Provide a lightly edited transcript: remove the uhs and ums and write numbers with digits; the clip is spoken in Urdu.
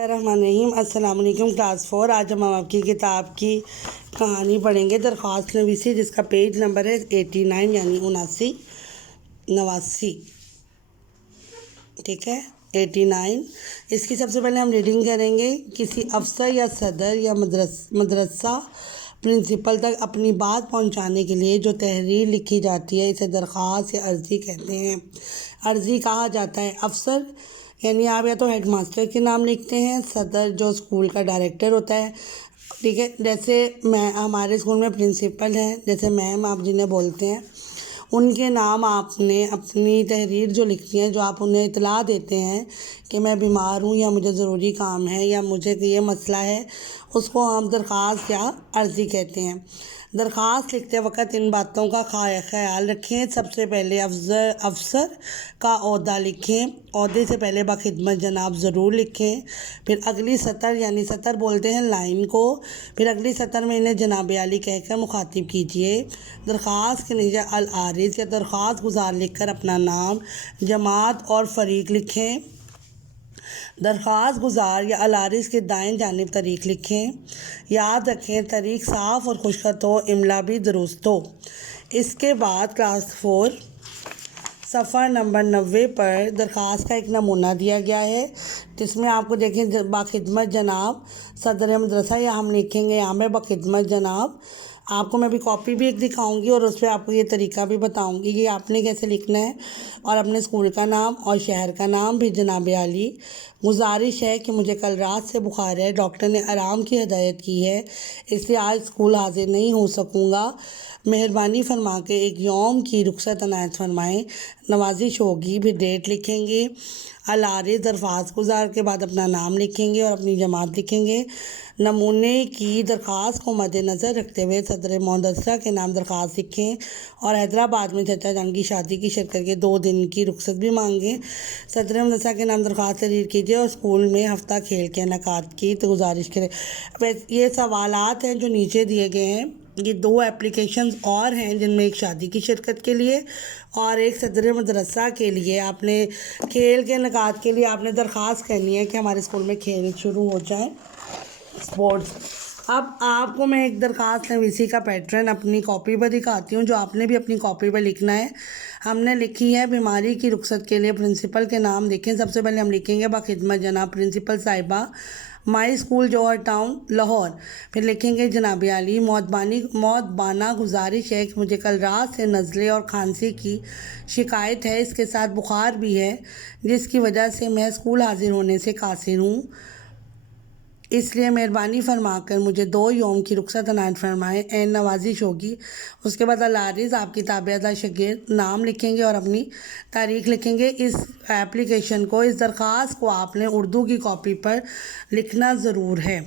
الرحمن الرحیم۔ السلام علیکم کلاس 4۔ آج ہم آپ کی کتاب کی کہانی پڑھیں گے درخواست نویسی، جس کا پیج نمبر ہے 89 یعنی 89 ٹھیک ہے 89۔ اس کی سب سے پہلے ہم ریڈنگ کریں گے۔ کسی افسر یا صدر یا مدرسہ پرنسپل تک اپنی بات پہنچانے کے لیے جو تحریر لکھی جاتی ہے اسے درخواست یا عرضی کہتے ہیں۔ عرضی کہا جاتا ہے۔ افسر یعنی آپ یا تو ہیڈ ماسٹر کے نام لکھتے ہیں، صدر جو اسکول کا ڈائریکٹر ہوتا ہے، ٹھیک ہے، جیسے ہمارے اسکول میں پرنسپل ہیں، جیسے میم آپ جنہیں بولتے ہیں، ان کے نام آپ نے اپنی تحریر جو لکھتی ہیں، جو آپ انہیں اطلاع دیتے ہیں کہ میں بیمار ہوں یا مجھے ضروری کام ہے یا مجھے یہ مسئلہ ہے، اس کو ہم درخواست یا عرضی کہتے ہیں۔ درخواست لکھتے وقت ان باتوں کا خیال رکھیں۔ سب سے پہلے افسر کا عہدہ لکھیں۔ عہدے سے پہلے بخدمت جناب ضرور لکھیں۔ پھر اگلی سطر یعنی سطر بولتے ہیں لائن کو، پھر اگلی سطر میں انہیں جناب عالی کہہ کر مخاطب کیجیے۔ درخواست کے نیچے العارض یا درخواست گزار لکھ کر اپنا نام، جماعت اور فریق لکھیں۔ درخواست گزار یا العارض کے دائیں جانب تاریخ لکھیں۔ یاد رکھیں تاریخ صاف اور خوش خط ہو، املا بھی درست ہو۔ اس کے بعد کلاس 4 صفحہ نمبر 90 پر درخواست کا ایک نمونہ دیا گیا ہے، جس میں آپ کو دیکھیں بخدمت جناب صدر مدرسہ، یا ہم لکھیں گے یہاں پہ بخدمت جناب۔ آپ کو میں بھی کاپی بھی ایک دکھاؤں گی اور اس پہ آپ کو یہ طریقہ بھی بتاؤں گی کہ آپ نے کیسے لکھنا ہے، اور اپنے اسکول کا نام اور شہر کا نام بھی جناب عالی۔ گزارش ہے کہ مجھے کل رات سے بخار ہے، ڈاکٹر نے آرام کی ہدایت کی ہے، اس لیے آج اسکول حاضر نہیں ہو سکوں گا، مہربانی فرما کے ایک یوم کی رخصت عنایت فرمائیں، نوازش ہوگی۔ بھی ڈیٹ لکھیں گے۔ العارض درخواست گزار کے بعد اپنا نام لکھیں گے اور اپنی جماعت لکھیں گے۔ نمونے کی درخواست کو مد نظر رکھتے ہوئے صدر مدرسہ کے نام درخواست لکھیں اور حیدرآباد میں چچا جان کی شادی کی شرکت کے 2 دن کی رخصت بھی مانگیں۔ صدر مدرسہ کے نام درخواست تحریر کیجیے اور اسکول میں ہفتہ کھیل کے انعقاد کی تو گزارش کریں۔ یہ سوالات ہیں جو نیچے دیے گئے ہیں، یہ 2 اپلیکیشنز اور ہیں، جن میں ایک شادی کی شرکت کے لیے اور ایک صدر مدرسہ کے لیے۔ آپ نے کھیل کے انعقاد کے لیے آپ نے درخواست کرنی ہے کہ ہمارے اسکول میں کھیل شروع ہو جائیں، اسپورٹس۔ اب آپ کو میں ایک درخواست نویسی کا پیٹرن اپنی کاپی پر دکھاتی ہوں، جو آپ نے بھی اپنی کاپی پر لکھنا ہے۔ ہم نے لکھی ہے بیماری کی رخصت کے لیے پرنسپل کے نام دیکھیں۔ سب سے پہلے ہم لکھیں گے بخدمت جناب پرنسپل صاحبہ، my school Johar town Lahore. پھر لکھیں گے جناب عالی، مؤدبانہ گزارش ہے کہ مجھے کل رات سے نزلے اور کھانسی کی شکایت ہے، اس کے ساتھ بخار بھی ہے، جس کی وجہ سے میں اسکول حاضر ہونے سے قاصر ہوں، اس لیے مہربانی فرما کر مجھے 2 یوم کی رخصت عنایت فرمائیں، عین نوازش ہوگی۔ اس کے بعد العارض آپ کی تابعدار شاگرد نام لکھیں گے اور اپنی تاریخ لکھیں گے۔ اس ایپلیکیشن کو، اس درخواست کو آپ نے اردو کی کاپی پر لکھنا ضرور ہے۔